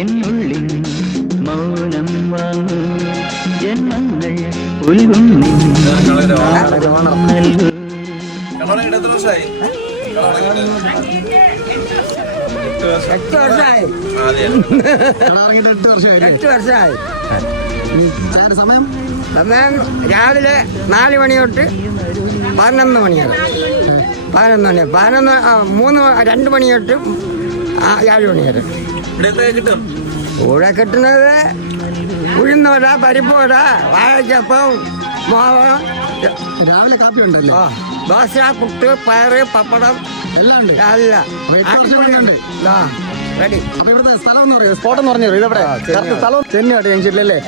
എന്നുള്ളിൽ മൗനം വാങ്ങൂ ജന്മങ്ങൾ ഉൽകും നൽകൂ. സമയം രാവിലെ 4 മണി തൊട്ട് 11 മണി വരെ. 2 മണി തൊട്ട് 7 മണി വരെ. ഇവിടെ കിട്ടുന്നത് ഉഴുന്നോട, പരിപ്പോട, വാഴച്ചപ്പം, മാവ്. രാവിലെ കാപ്പി ഉണ്ടല്ലോ. ദോശ, പുട്ട്, പയറ്, പപ്പടം എല്ലാം ഉണ്ട്. റെഡി. അപ്പൊ ഇവിടുത്തെ സ്ഥലം എന്ന് പറയുന്നത് സ്പോട്ട് എന്ന് പറഞ്ഞു ഇതെവിടെ സ്ഥലം ചെന്നൈ ജംഗ്ഷനിലല്ലേ?